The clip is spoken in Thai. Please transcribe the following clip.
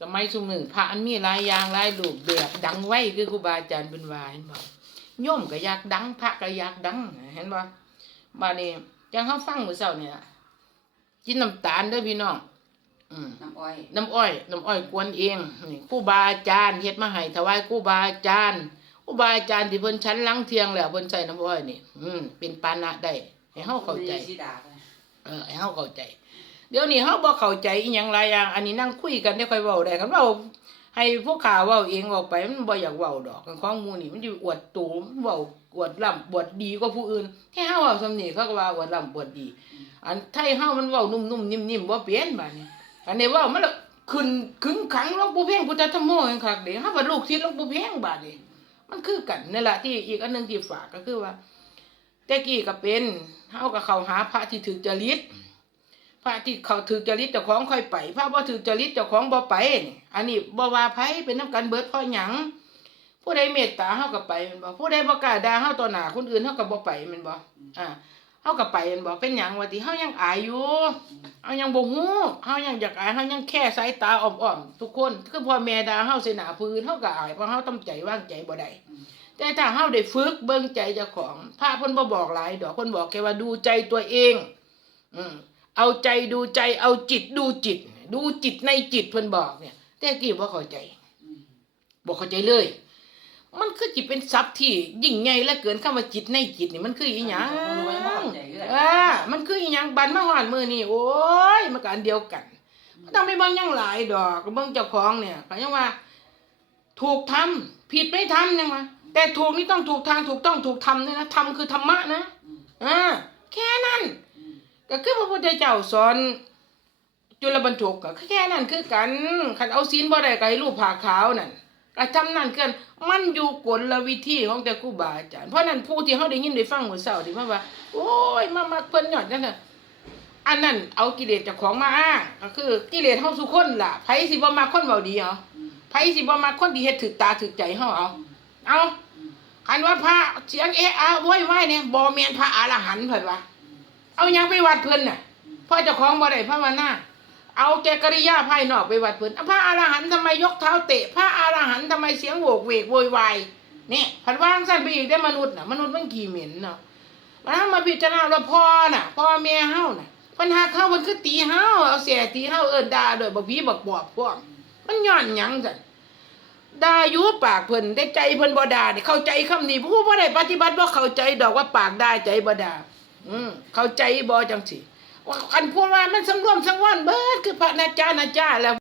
สมัยซุมือพระอันมีหลายอย่างหลายรูปแบบดังไว้คือครูบาอาจารย์เป็นว่าเห็นบ่โยมก็อยากดังพระก็อยากดังเห็นบ่บัดนี้จังเฮาฟังมื้อเช้าเนี่ยกินน้ำตาลเด้อพี่น้องอืมน้ำอ้อย น้ำอ้อย น้ำอ้อยกวนเองนี่ครูบาอาจารย์เฮ็ดมาให้ถวายครูบาอาจารย์ครูบาอาจารย์ที่เพิ่นชั้นหลังเที่ยงแล้วเพิ่นใส่น้ำอ้อยนี่ อืมเป็นปานะได้ให้เฮาเข้าใจมีสีดาไปเออให้เฮาเข้าใจ เดี๋ยวนี้เฮาบ่เข้าใจอีหยังหลายอย่าง อันนี้นั่งคุยกันได้ค่อยเว้าได้คันเว้าให้พวกข่าเว้าเองออกไปมันบ่อยากเว้าดอกของหมู่นี่มันสิอวดตูมเว้าอวดล่ำอวดดีกว่าผู้อื่นแค่เฮาเว้าซำนี้เขาก็ว่าอวดล่ำอวดดี อันไทยเฮามันเว้านุ่มๆนิ่มๆบ่เปลี่ยนบัดนี้อันนี้เว้ามันละขึ้นขึงขังหลวงปู่เพ่งพุทธธรรมโมงคักเด้เฮาว่าลูกศิษย์หลวงปู่เพ่งบาดนี้มันคือกันนั่นล่ะที่อีกอันหนึงที่ฝากก็คือว่าแต่กี้ก็เป็นเฮาก็เข้าหาพระที่ถูกจริต พระที่เขาถือจริตเจ้าของค่อยไปพระบ่ถือจริตเจ้าของบ่ไปนี่อันนี้บ่ว่าไผเป็นนํกันเบิดเพราะหยังผู้ใดเมตตาเฮาก็ไปแม่นบ่ผู้ใดบ่กล้าด่าเฮาต่อหน้าคนอื่นเฮาก็บ่ไปแม่นบ่อ่าเฮาก็ไปแม่นบ่เป็นหยังว่าที่เฮายังอายอยู่เฮายังบ่ฮู้เฮายังอยากอายเฮายังแค่สายตาอ้อมๆทุกคนคือพ่อแม่ด่าเฮาใส่หน้าผู้อื่นเฮาก็อายเพราะเฮาทำใจวางใจบ่ได้แต่ถ้าเฮาได้ฝึกเบิ่งใจเจ้าของพระเพิ่นบ่บอกหลายดอกเพิ่นบอกแค่ว่าดูใจตัวเอง อืม เอาใจดูใจเอาจิตดูจิต ดูจิตในจิตเพิ่นบอกเนี่ย แต่กี้บ่เข้าใจบ่เข้าใจเลย มันคือจิตเป็นทรัพย์ที่ยิ่งใหญ่เหลือเกินคำว่าจิตในจิตนี่มันคืออีหยังเอ่ามันคืออีหยังบันมาฮอดมื้อนี้โอ้ยมันก็อันเดียวกันบ่ต้องไปเบิ่งหยังหลายดอกก็เบิ่งเจ้าของเนี่ยก็ยังว่า ถูกทำผิดไม่ทำยังว่าแต่ถูกนี่ต้องถูกทางถูกต้องถูกทำด้วยนะทำคือธรรมะนะอ่าแค่นั้น ก็คือพระพุทธเจ้าสอนจุลบรรทุกก็แค่นั้นคือกันคันเอาศีลบ่ได้ก็ให้รูปผ้าขาวนั่นก็ทำนั่นคือมันอยู่กลวิธีของแต่ครูบาอาจารย์เพราะนั้นผู้ที่เฮาได้ยินได้ฟังมื้อเช้าที่มาว่า โอ้ยมามักเพิ่นยอดจังซั่นอันนั้นเอากิเลสจ้าของมาอ้างก็คือกิเลสเฮาสุคนล่ะไผสิบ่มักคนเว้าดีเอาไผสิบ่มักคนที่เฮ็ดถึกตาถึกใจเฮาเอาเอาคันว่าพระเสียงเอะอะโวยวายเนี่ยบ่แม่นพระอรหันต์เพิ่นว่า เอายังไปวัดเพิ่นน่ะพ่อเจ้าของบ่ได้ภาวนาเอาแกกริยาภายนอกไปวัดเพิ่นพระอรหันต์ทำไมยกเท้าเตะ พระอรหันต์ทำไมเสียงโวกเวกโวยวายนี่ผันว่างสั้นไปอีกได้มนุษย์น่ะมนุษย์มันขี้เหม็นเนาะมันมาพิจารณาว่าพ่อน่ะพ่อแม่เฮาน่ะปัญหาเข้ามันคือตีเฮาเอาเสียตีเฮาเอิ้นด่าโดยบ่ผีบักบอบพวกมันย้อนหยังซั่นด่าอยู่ปากเพิ่นได้ใจเพิ่นบ่ด่านี่เข้าใจคำนี้ผู้บ่ได้ปฏิบัติบ่เข้าใจดอกว่าปากได่าใจบ่ด่า อืมเข้าใจบ่จังสิว่าอันพวกว่ามันสังรวมสังวรเบิดคือพระนาจานาจาแล้ว